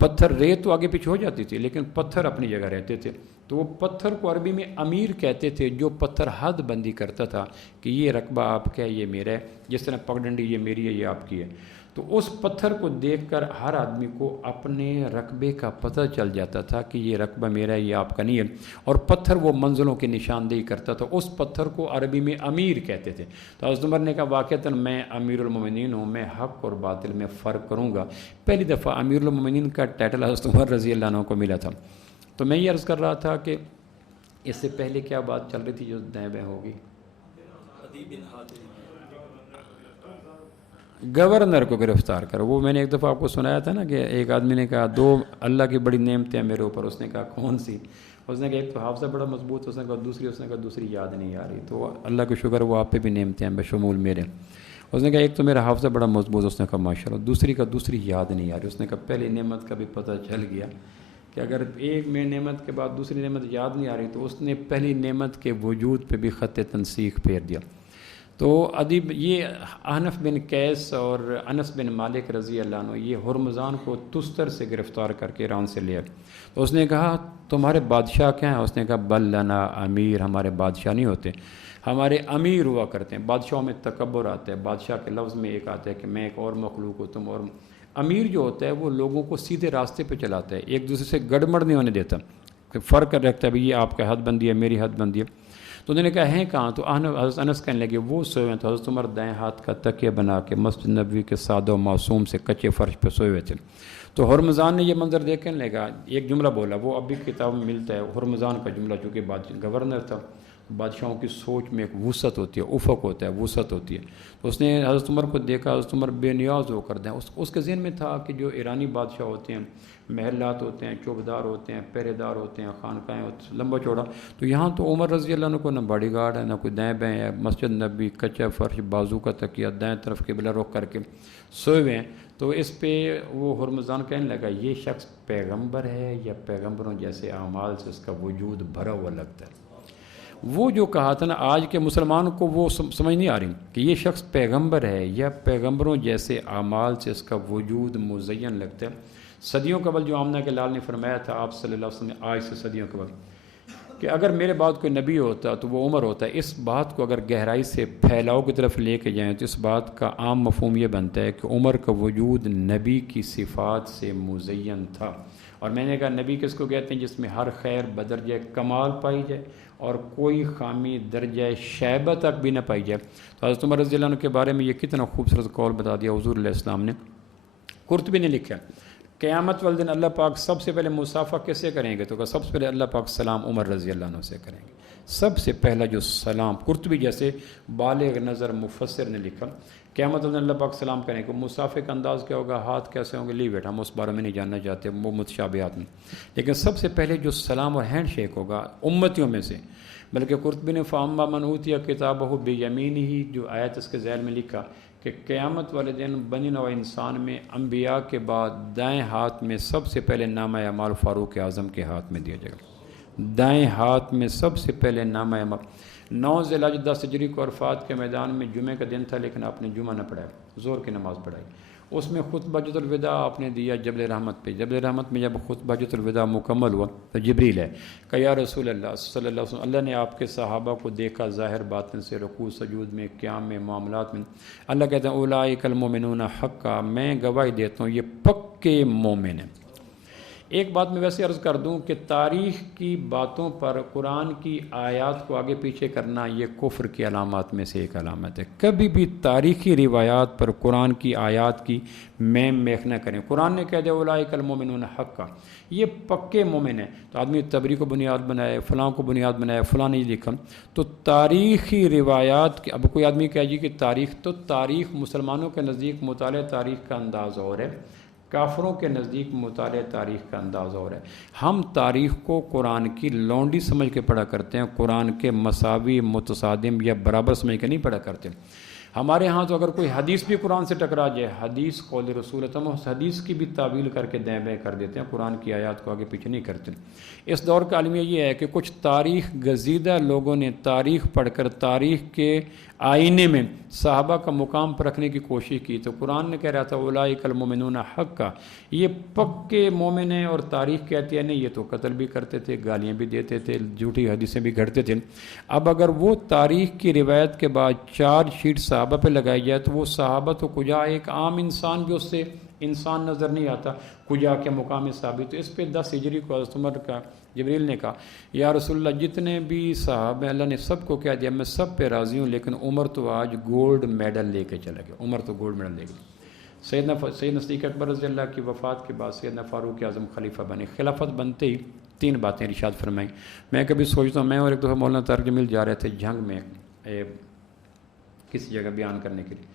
پتھر، ریت تو آگے پیچھے ہو جاتی تھی لیکن پتھر اپنی جگہ رہتے تھے. تو وہ پتھر کو عربی میں امیر کہتے تھے، جو پتھر حد بندی کرتا تھا کہ یہ رقبہ آپ کا ہے، یہ میرا ہے. جس طرح پگڈنڈی یہ میری ہے، یہ آپ کی ہے. تو اس پتھر کو دیکھ کر ہر آدمی کو اپنے رقبے کا پتہ چل جاتا تھا کہ یہ رقبہ میرا ہے، یہ آپ کا نہیں ہے. اور پتھر وہ منزلوں کی نشاندہی کرتا تھا. اس پتھر کو عربی میں امیر کہتے تھے. تو حضرت عمر نے کہا واقعتاً میں امیر المومنین ہوں، میں حق اور باطل میں فرق کروں گا. پہلی دفعہ امیر المومنین کا ٹائٹل حضرت عمر رضی اللہ عنہ کو ملا تھا. تو میں یہ عرض کر رہا تھا کہ اس سے پہلے کیا بات چل رہی تھی جو دائیں بائیں ہوگی؟ گورنر کو گرفتار کرو. وہ میں نے ایک دفعہ آپ کو سنایا تھا نا کہ ایک آدمی نے کہا 2 اللہ کی بڑی نعمتیں ہیں میرے اوپر. اس نے کہا کون سی؟ اس نے کہا ایک تو حافظہ بڑا مضبوط، اس نے کہا دوسری یاد نہیں آ رہی. تو اللہ کا شکر وہ آپ پہ بھی نعمتیں ہیں بشمول میرے. اس نے کہا ایک تو میرا حافظہ بڑا مضبوط، اس نے کہا ماشاءاللہ. دوسری یاد نہیں آ رہی. اس نے کہا پہلی نعمت کا بھی پتہ چل گیا کہ اگر ایک میں نعمت کے بعد دوسری نعمت یاد نہیں آ رہی تو اس نے پہلی نعمت کے وجود پہ بھی خط تنسیخ پھیر دیا. تو ادیب یہ احنف بن قیس اور انس بن مالک رضی اللہ عنہ یہ ہرمزان کو تستر سے گرفتار کر کے ایران سے لے آئے. تو اس نے کہا تمہارے بادشاہ کیا ہیں؟ اس نے کہا بل لنا امیر، ہمارے بادشاہ نہیں ہوتے، ہمارے امیر ہوا کرتے ہیں. بادشاہوں میں تکبر آتا ہے. بادشاہ کے لفظ میں ایک آتا ہے کہ میں ایک اور مخلوق ہوں، تم اور. امیر جو ہوتا ہے وہ لوگوں کو سیدھے راستے پہ چلاتا ہے، ایک دوسرے سے گڑبڑ نہیں ہونے دیتا، فرق رکھتا ہے. یہ آپ کا حد بندی ہے، میری حد بندی ہے. تو انہوں نے کہا ہیں کہاں؟ تو حضرت انس کہنے لگے وہ سوئے ہوئے. تو حضرت عمر دائیں ہاتھ کا تکیہ بنا کے مسجد نبوی کے سادہ و معصوم سے کچے فرش پہ سوئے ہوئے تھے. تو ہرمزان نے یہ منظر دیکھنے لگا، ایک جملہ بولا، وہ اب بھی کتاب میں ملتا ہے ہرمزان کا جملہ، چونکہ گورنر تھا. بادشاہوں کی سوچ میں ایک وسعت ہوتی ہے، افق ہوتا ہے، وسعت ہوتی ہے. تو اس نے حضرت عمر کو دیکھا. حضرت عمر بے نیاز ہو کر دیں. اس کے ذہن میں تھا کہ جو ایرانی بادشاہ ہوتے ہیں، محلات ہوتے ہیں، چوبدار ہوتے ہیں، پہرے دار ہوتے ہیں، خانقاہیں ہوتے ہیں لمبا چوڑا. تو یہاں تو عمر رضی اللہ عنہ کو نہ باڈی گارڈ ہے، نہ کوئی دائیں بائیں ہے. مسجد نبی، کچا فرش، بازو کا تکیہ، دائیں طرف قبلہ رخ کر کے سوئے ہوئے ہیں. تو اس پہ وہ ہرمزان کہنے لگا یہ شخص پیغمبر ہے یا پیغمبروں جیسے اعمال سے اس کا وجود بھرا ہوا لگتا ہے. وہ جو کہا تھا نا، آج کے مسلمان کو وہ سمجھ نہیں آ رہی کہ یہ شخص پیغمبر ہے یا پیغمبروں جیسے اعمال سے اس کا وجود مزین لگتا ہے. صدیوں قبل جو آمنہ کے لال نے فرمایا تھا آپ صلی اللہ علیہ وسلم نے آج سے صدیوں قبل کہ اگر میرے بعد کوئی نبی ہوتا تو وہ عمر ہوتا ہے. اس بات کو اگر گہرائی سے پھیلاؤ کی طرف لے کے جائیں تو اس بات کا عام مفہوم یہ بنتا ہے کہ عمر کا وجود نبی کی صفات سے مزین تھا. اور میں نے کہا نبی کس کو کہتے ہیں؟ جس میں ہر خیر بدرجہ کمال پائی جائے اور کوئی خامی درجہ شیبہ تک بھی نہ پائی جائے. تو حضرت عمر رضی اللہ عنہ کے بارے میں یہ کتنا خوبصورت قول بتا دیا حضور علیہ السلام نے. قرطبی نے لکھا قیامت والدن اللہ پاک سب سے پہلے مصافحہ کیسے کریں گے؟ تو کہا سب سے پہلے اللہ پاک سلام عمر رضی اللہ عنہ سے کریں گے. سب سے پہلا جو سلام، قرطبی جیسے بالغ نظر مفسر نے لکھا قیامت والدن اللہ پاک سلام کریں گے. مصافحے کا انداز کیا ہوگا؟ ہاتھ کیسے ہوں گے؟ لیو اٹ، ہم اس بارے میں نہیں جاننا چاہتے، وہ متشابہات میں. لیکن سب سے پہلے جو سلام اور ہینڈ شیک ہوگا امتیوں میں سے، بلکہ قرطبی نے فاما من اوتیا کتابہ بیمینہ جو آیت اس کے ذیل میں لکھا کہ قیامت والے دن بنی نوع انسان میں انبیاء کے بعد دائیں ہاتھ میں سب سے پہلے نامہ اعمال فاروق اعظم کے ہاتھ میں دیا جائے گا. دائیں ہاتھ میں سب سے پہلے نامہ اعمال. 9 ذی الحجہ 10 ہجری کو عرفات کے میدان میں جمعہ کا دن تھا لیکن آپ نے جمعہ نہ پڑھایا، زور کی نماز پڑھائی. اس میں خطبہ حجۃ الوداع آپ نے دیا جبل رحمت پہ. جبل رحمت میں جب خطبہ حجۃ الوداع مکمل ہوا تو جبریل ہے کہ یا رسول اللہ صلی اللہ علیہ وسلم، اللہ نے آپ کے صحابہ کو دیکھا ظاہر باطن سے، رکوع سجود میں، قیام میں، معاملات میں. اللہ کہتے ہیں اولئک المؤمنون حقا، میں گواہی دیتا ہوں یہ پکے مومن ہیں. ایک بات میں ویسے عرض کر دوں کہ تاریخ کی باتوں پر قرآن کی آیات کو آگے پیچھے کرنا یہ کفر کی علامات میں سے ایک علامت ہے. کبھی بھی تاریخی روایات پر قرآن کی آیات کی میخ نہ کریں. قرآن نے کہہ دیا اولئک المؤمنون حقا، یہ پکے مومن ہیں. تو آدمی تبری کو بنیاد بنائے، فلاں کو بنیاد بنائے، فلاں نے یہ لکھا. تو تاریخی روایات اب کوئی آدمی کہے جی کہ تاریخ، تو تاریخ مسلمانوں کے نزدیک مطالعہ تاریخ کا انداز اور ہے، کافروں کے نزدیک مطالعہ تاریخ کا انداز اور ہے. ہم تاریخ کو قرآن کی لونڈی سمجھ کے پڑھا کرتے ہیں، قرآن کے مساوی، متصادم یا برابر سمجھ کے نہیں پڑھا کرتے. ہمارے ہاں تو اگر کوئی حدیث بھی قرآن سے ٹکرا جائے، حدیث قول رسول تم اس حدیث کی بھی تعویل کر کے دیں بیں کر دیتے ہیں، قرآن کی آیات کو آگے پیچھے نہیں کرتے. اس دور کا عالمیہ یہ ہے کہ کچھ تاریخ گزیدہ لوگوں نے تاریخ پڑھ کر تاریخ کے آئینے میں صحابہ کا مقام پر رکھنے کی کوشش کی تو قرآن نے کہہ رہا تھا اولئک المؤمنون حقا، یہ پکے مومن ہیں، اور تاریخ کہتی ہے نہیں یہ تو قتل بھی کرتے تھے، گالیاں بھی دیتے تھے، جھوٹی حدیثیں بھی گھڑتے تھے۔ اب اگر وہ تاریخ کی روایت کے بعد چارج شیٹ صحابہ پہ لگائی جائے تو وہ صحابہ تو کجا ایک عام انسان بھی اس سے انسان نظر نہیں آتا، کجا کے مقام ثابت۔ تو اس پہ 10 ہجری کو حضرت عمر کا جبریل نے کہا یا رسول اللہ جتنے بھی صحابہ اللہ نے سب کو کہہ دیا میں سب پہ راضی ہوں، لیکن عمر تو آج گولڈ میڈل لے کے چلا گیا، عمر تو گولڈ میڈل لے گیا۔ سیدنا صدیق اکبر رضی اللہ کی وفات کے بعد سیدنا فاروق اعظم خلیفہ بنے۔ خلافت بنتے ہی 3 باتیں ارشاد فرمائیں۔ میں کبھی سوچتا ہوں، میں اور ایک دفعہ مولانا طارق جمیل جا رہے تھے جنگ میں کسی جگہ بیان کرنے کے لیے،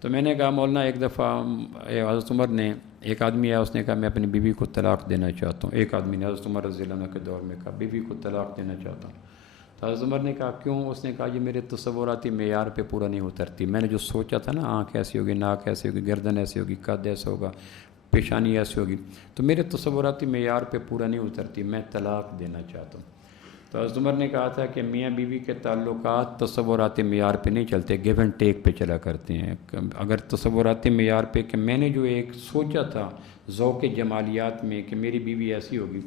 تو میں نے کہا مولانا ایک دفعہ حضرت عمر نے، ایک آدمی آیا اس نے کہا میں اپنی بیوی کو طلاق دینا چاہتا ہوں۔ ایک آدمی نے حضرت عمر رضی اللہ عنہ کے دور میں کہا بیوی کو طلاق دینا چاہتا ہوں۔ تو حضرت عمر نے کہا کیوں؟ اس نے کہا یہ میرے تصوراتی معیار پہ پورا نہیں اترتی، میں نے جو سوچا تھا نا آنکھ ایسی ہوگی، ناک ایسی ہوگی، گردن ایسی ہوگی، قد ایسا ہوگا، پیشانی ایسی ہوگی، تو میرے تصوراتی معیار پہ پورا نہیں اترتی، میں طلاق دینا چاہتا ہوں۔ تو حضرت عمر نے کہا تھا کہ میاں بیوی کے تعلقات تصوراتی معیار پہ نہیں چلتے، گیو اینڈ ٹیک پہ چلا کرتے ہیں۔ اگر تصوراتی معیار پہ کہ میں نے جو ایک سوچا تھا ذوق جمالیات میں کہ میری بیوی ایسی ہوگی،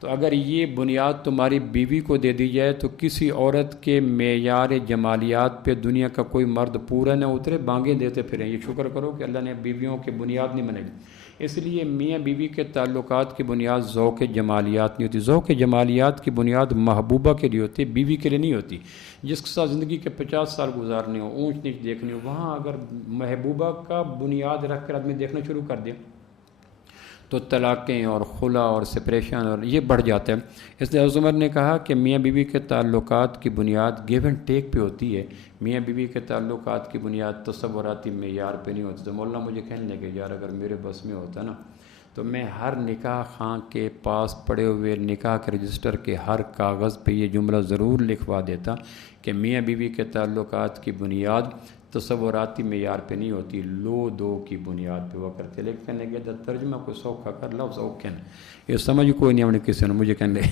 تو اگر یہ بنیاد تمہاری بیوی کو دے دی جائے تو کسی عورت کے معیار جمالیات پہ دنیا کا کوئی مرد پورا نہ اترے، بانگیں دیتے پھریں۔ یہ شکر کرو کہ اللہ نے بیویوں کی بنیاد نہیں بنائی۔ اس لیے میاں بیوی کے تعلقات کی بنیاد ذوق جمالیات نہیں ہوتی، ذوق جمالیات کی بنیاد محبوبہ کے لیے ہوتی، بیوی کے لیے نہیں ہوتی۔ جس کے ساتھ زندگی کے 50 سال گزارنے ہو، اونچ نیچ دیکھنی ہو، وہاں اگر محبوبہ کا بنیاد رکھ کر آدمی دیکھنا شروع کر دے تو طلاقیں اور خلا اور سپریشن اور یہ بڑھ جاتا ہے۔ اس لیے حضرت عمر نے کہا کہ میاں بیوی کے تعلقات کی بنیاد گیو اینڈ ٹیک پہ ہوتی ہے، میاں بیوی کے تعلقات کی بنیاد تصوراتی معیار پہ نہیں ہوتی۔ تو مولانا مجھے کہنے لگے یار اگر میرے بس میں ہوتا نا تو میں ہر نکاح خواں کے پاس پڑے ہوئے نکاح کے رجسٹر کے ہر کاغذ پہ یہ جملہ ضرور لکھوا دیتا کہ میاں بیوی کے تعلقات کی بنیاد تصوراتی معیار پہ نہیں ہوتی، لو دو کی بنیاد پہ ہوا کرتے۔ لیکن کہنے لگے ترجمہ کوئی سوکھا کر لفظ اوکن، یہ سمجھ کوئی نہیں ہم نے کسی نے مجھے کہنے لگے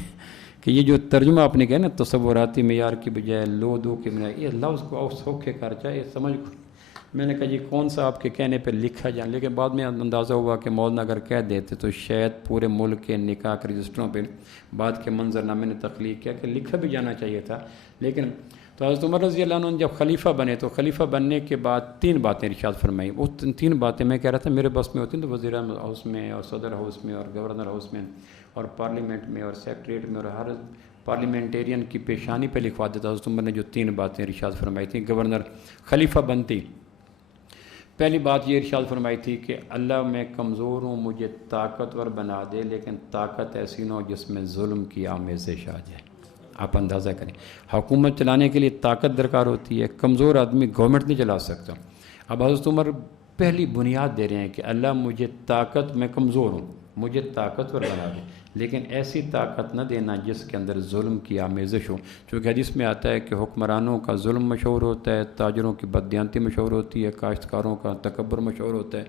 کہ یہ جو ترجمہ آپ نے کہا نا تصوراتی معیار کی بجائے لو دو کی بنیاد، یہ لفظ کو سوکھے کر چاہے سمجھ کو۔ میں نے کہا جی کون سا آپ کے کہنے پہ لکھا جائے، لیکن بعد میں اندازہ ہوا کہ مولانا اگر کہہ دیتے تو شاید پورے ملک کے نکاح کے رجسٹروں پہ بعد کے منظرنامے نے تخلیق کیا کہ لکھا بھی جانا چاہیے تھا۔ لیکن تو حضرت عمر رضی اللہ عنہ جب خلیفہ بنے تو خلیفہ بننے کے بعد 3 باتیں ارشاد فرمائی۔ وہ 3 باتیں میں کہہ رہا تھا میرے بس میں ہوتی ہیں تو وزیر ہاؤس میں اور صدر ہاؤس میں اور گورنر ہاؤس میں اور پارلیمنٹ میں اور سیکریٹریٹ میں اور ہر پارلیمنٹیرین کی پیشانی پہ لکھوا دیتا۔ حضرت عمر نے جو 3 باتیں ارشاد فرمائی تھیں گورنر خلیفہ بنتی، پہلی بات یہ ارشاد فرمائی تھی کہ اللہ میں کمزور ہوں، مجھے طاقتور بنا دے، لیکن طاقت ایسی نہ ہو جس میں ظلم کی آمیزش آ جائے۔ آپ اندازہ کریں حکومت چلانے کے لیے طاقت درکار ہوتی ہے، کمزور آدمی گورنمنٹ نہیں چلا سکتا۔ اب حضرت عمر پہلی بنیاد دے رہے ہیں کہ اللہ مجھے طاقت، میں کمزور ہوں، مجھے طاقتور بنا دے، لیکن ایسی طاقت نہ دینا جس کے اندر ظلم کی آمیزش ہو، چونکہ حدیث میں آتا ہے کہ حکمرانوں کا ظلم مشہور ہوتا ہے، تاجروں کی بددیانتی مشہور ہوتی ہے، کاشتکاروں کا تکبر مشہور ہوتا ہے،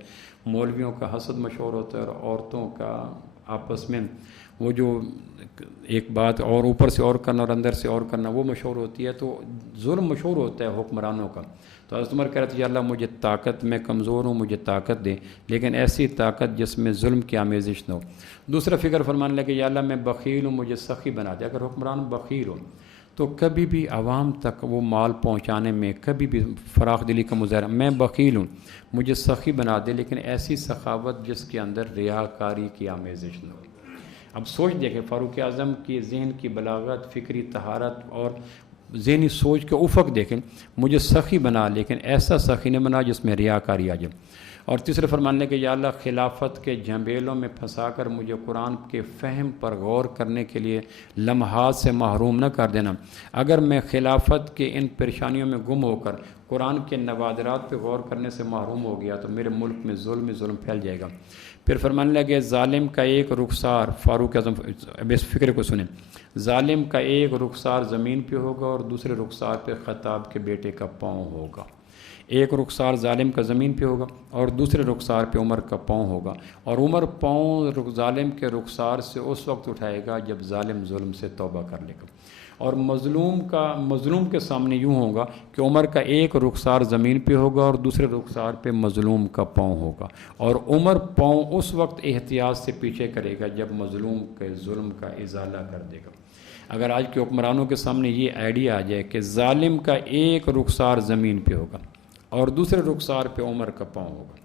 مولویوں کا حسد مشہور ہوتا ہے، اور عورتوں کا آپس میں وہ جو ایک بات اور اوپر سے اور کرنا اور اندر سے اور کرنا وہ مشہور ہوتی ہے، تو ظلم مشہور ہوتا ہے حکمرانوں کا۔ تو حضرت عمر کہہ رہے تھے یا اللہ مجھے طاقت، میں کمزور ہوں، مجھے طاقت دے، لیکن ایسی طاقت جس میں ظلم کی آمیزش نہ ہو۔ دوسرا فکر فرمانے لگے یا اللہ میں بخیل ہوں، مجھے سخی بنا دے۔ اگر حکمران بخیل ہو تو کبھی بھی عوام تک وہ مال پہنچانے میں کبھی بھی فراخ دلی کا مظاہرہ، میں بخیل ہوں مجھے سخی بنا دے، لیکن ایسی سخاوت جس کے اندر ریاکاری کی آمیزش نہ ہو۔ اب سوچ دیکھیں فاروق اعظم کی ذہن کی بلاغت، فکری طہارت اور ذہنی سوچ کے افق دیکھیں، مجھے سخی بنا لیکن ایسا سخی نہ بنا جس میں ریاکاری آ جائے۔ اور تیسرے فرمانے کے یا اللہ خلافت کے جھنبیلوں میں پھنسا کر مجھے قرآن کے فہم پر غور کرنے کے لیے لمحات سے محروم نہ کر دینا۔ اگر میں خلافت کے ان پریشانیوں میں گم ہو کر قرآن کے نوادرات پہ غور کرنے سے محروم ہو گیا تو میرے ملک میں ظلم پھیل جائے گا۔ پھر فرمانے لگے ظالم کا ایک رخسار، فاروق اعظم اب اس فکر کو سنیں، ظالم کا ایک رخسار زمین پہ ہوگا اور دوسرے رخسار پہ خطاب کے بیٹے کا پاؤں ہوگا۔ ایک رخسار ظالم کا زمین پہ ہوگا اور دوسرے رخسار پہ عمر کا پاؤں ہوگا، اور عمر پاؤں ظالم کے رخسار سے اس وقت اٹھائے گا جب ظالم ظلم سے توبہ کر لے گا۔ اور مظلوم کے سامنے یوں ہوگا کہ عمر کا ایک رخسار زمین پہ ہوگا اور دوسرے رخسار پہ مظلوم کا پاؤں ہوگا، اور عمر پاؤں اس وقت احتیاط سے پیچھے کرے گا جب مظلوم کے ظلم کا ازالہ کر دے گا۔ اگر آج کے حکمرانوں کے سامنے یہ آئیڈیا آ جائے کہ ظالم کا ایک رخسار زمین پہ ہوگا اور دوسرے رخسار پہ عمر کا پاؤں ہوگا،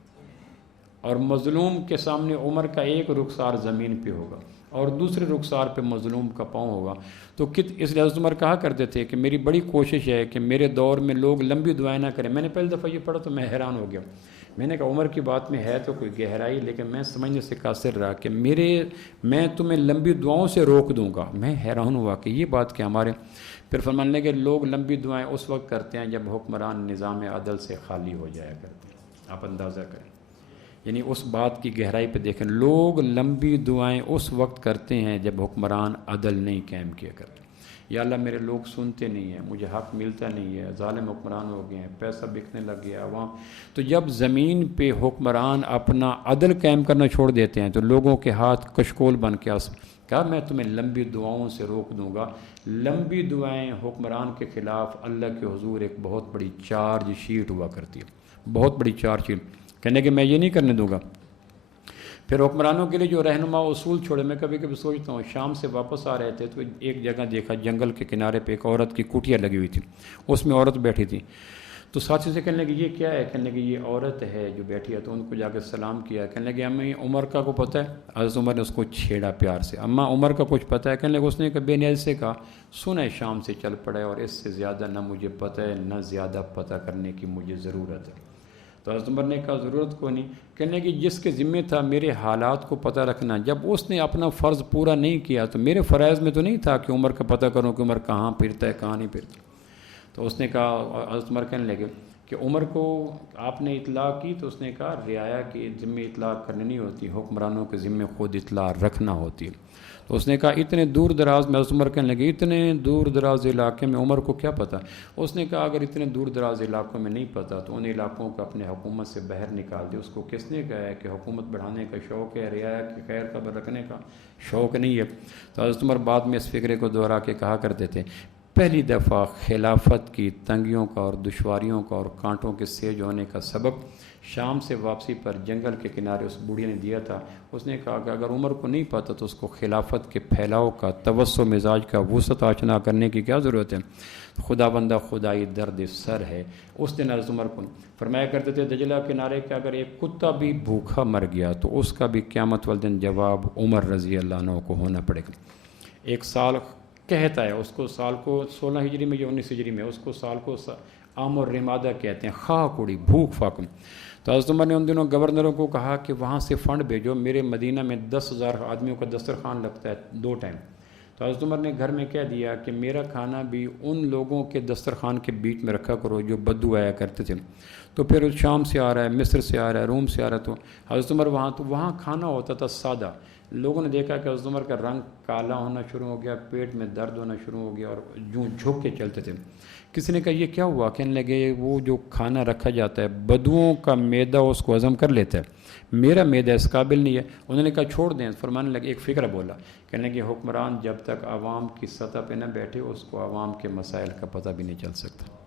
اور مظلوم کے سامنے عمر کا ایک رخسار زمین پہ ہوگا اور دوسرے رخسار پہ مظلوم کا پاؤں ہوگا، تو اس لیے حضرت عمر کہا کرتے تھے کہ میری بڑی کوشش ہے کہ میرے دور میں لوگ لمبی دعائیں نہ کریں۔ میں نے پہلی دفعہ یہ پڑھا تو میں حیران ہو گیا، میں نے کہا عمر کی بات میں ہے تو کوئی گہرائی، لیکن میں سمجھنے سے قاصر رہا کہ میں تمہیں لمبی دعاؤں سے روک دوں گا۔ میں حیران ہوا کہ یہ بات کہ ہمارے پھر فرمانے لگے لوگ لمبی دعائیں اس وقت کرتے ہیں جب حکمران نظام عدل سے خالی ہو جایا کرتے ہیں۔ آپ اندازہ کریں، یعنی اس بات کی گہرائی پہ دیکھیں، لوگ لمبی دعائیں اس وقت کرتے ہیں جب حکمران عدل نہیں قائم کیا کرتے۔ یا اللہ میرے لوگ سنتے نہیں ہیں، مجھے حق ملتا نہیں ہے، ظالم حکمران ہو گئے ہیں، پیسہ بکنے لگ گیا عوام۔ تو جب زمین پہ حکمران اپنا عدل قائم کرنا چھوڑ دیتے ہیں تو لوگوں کے ہاتھ کشکول بن کے کہا میں تمہیں لمبی دعاؤں سے روک دوں گا۔ لمبی دعائیں حکمران کے خلاف اللہ کے حضور ایک بہت بڑی چارج شیٹ ہوا کرتی ہے، بہت بڑی چارج شیٹ، کہنے کہ میں یہ نہیں کرنے دوں گا۔ پھر حکمرانوں کے لیے جو رہنما اصول چھوڑے، میں کبھی کبھی سوچتا ہوں، شام سے واپس آ رہے تھے تو ایک جگہ دیکھا جنگل کے کنارے پہ ایک عورت کی کٹیا لگی ہوئی تھی، اس میں عورت بیٹھی تھی۔ تو ساتھی سے کہنے لگے یہ کیا ہے؟ کہنے لگے یہ عورت ہے جو بیٹھی ہے۔ تو ان کو جا کے سلام کیا، کہنے لگے اماں عمر کا کو پتہ ہے؟ حضرت عمر نے اس کو چھیڑا پیار سے، اماں عمر کا کچھ پتہ ہے؟ کہنے لگے اس نے بے نیاز سے کہا سنیں شام سے چل پڑے، اور اس سے زیادہ نہ مجھے پتہ ہے نہ زیادہ پتہ کرنے کی مجھے ضرورت ہے۔ تو حضرت عمر نے کہا ضرورت کو نہیں، کہنے کہ جس کے ذمہ تھا میرے حالات کو پتہ رکھنا، جب اس نے اپنا فرض پورا نہیں کیا تو میرے فرائض میں تو نہیں تھا کہ عمر کا پتہ کروں کہ عمر کہاں پھرتا ہے کہاں نہیں پھرتا۔ تو اس نے کہا، حضرت عمر کہنے لگے کہ عمر کو آپ نے اطلاع کی؟ تو اس نے کہا رعایا کے ذمہ اطلاع کرنی نہیں ہوتی، حکمرانوں کے ذمہ خود اطلاع رکھنا ہوتی ہے۔ تو اس نے کہا اتنے دور دراز میں، حضرت عمر کہنے لگے اتنے دور دراز علاقے میں عمر کو کیا پتہ؟ اس نے کہا اگر اتنے دور دراز علاقوں میں نہیں پتہ تو ان علاقوں کو اپنے حکومت سے باہر نکال دے۔ اس کو کس نے کہا ہے کہ حکومت بڑھانے کا شوق ہے، رعایا کی خیر خبر رکھنے کا شوق نہیں ہے؟ تو حضرت عمر بعد میں اس فکرے کو دہرا کے کہا کرتے تھے پہلی دفعہ خلافت کی تنگیوں کا اور دشواریوں کا اور کانٹوں کے سیج ہونے کا سبق شام سے واپسی پر جنگل کے کنارے اس بوڑھی نے دیا تھا۔ اس نے کہا کہ اگر عمر کو نہیں پتہ تو اس کو خلافت کے پھیلاؤ کا، توسع مزاج کا وسعت آشنا کرنے کی کیا ضرورت ہے؟ خدا بندہ خدائی درد سر ہے۔ اس دن حضرت عمر کو فرمایا کرتے تھے دجلہ کنارے کہ اگر ایک کتا بھی بھوکا مر گیا تو اس کا بھی قیامت والے دن جواب عمر رضی اللہ عنہ کو ہونا پڑے گا۔ ایک سال کہتا ہے، اس کو سال کو 16 ہجری میں یا 19 ہجری میں اس کو سال کو عام اور رمادہ کہتے ہیں، خواہ کوڑی بھوک فاقم۔ تو حضرت عمر نے ان دنوں گورنروں کو کہا کہ وہاں سے فنڈ بھیجو، میرے مدینہ میں 10,000 آدمیوں کا دسترخوان لگتا ہے 2 ٹائم۔ تو حضرت عمر نے گھر میں کہہ دیا کہ میرا کھانا بھی ان لوگوں کے دسترخوان کے بیچ میں رکھا کرو جو بدو آیا کرتے تھے۔ تو پھر شام سے آ رہا ہے، مصر سے آ رہا ہے، روم سے آ رہا ہے، تو حضرت عمر وہاں کھانا ہوتا تھا سادہ۔ لوگوں نے دیکھا کہ حضرت عمر کا رنگ کالا ہونا شروع ہو گیا، پیٹ میں درد ہونا شروع ہو گیا اور یوں جھک کے چلتے تھے۔ کسی نے کہا یہ کیا ہوا؟ کہنے لگے وہ جو کھانا رکھا جاتا ہے بدوؤں کا معدہ اس کو ہضم کر لیتا ہے، میرا معدہ اس قابل نہیں ہے۔ انہوں نے کہا چھوڑ دیں۔ فرمانے لگے ایک فکر بولا، کہنے لگے حکمران جب تک عوام کی سطح پہ نہ بیٹھے اس کو عوام کے مسائل کا پتہ بھی نہیں چل سکتا۔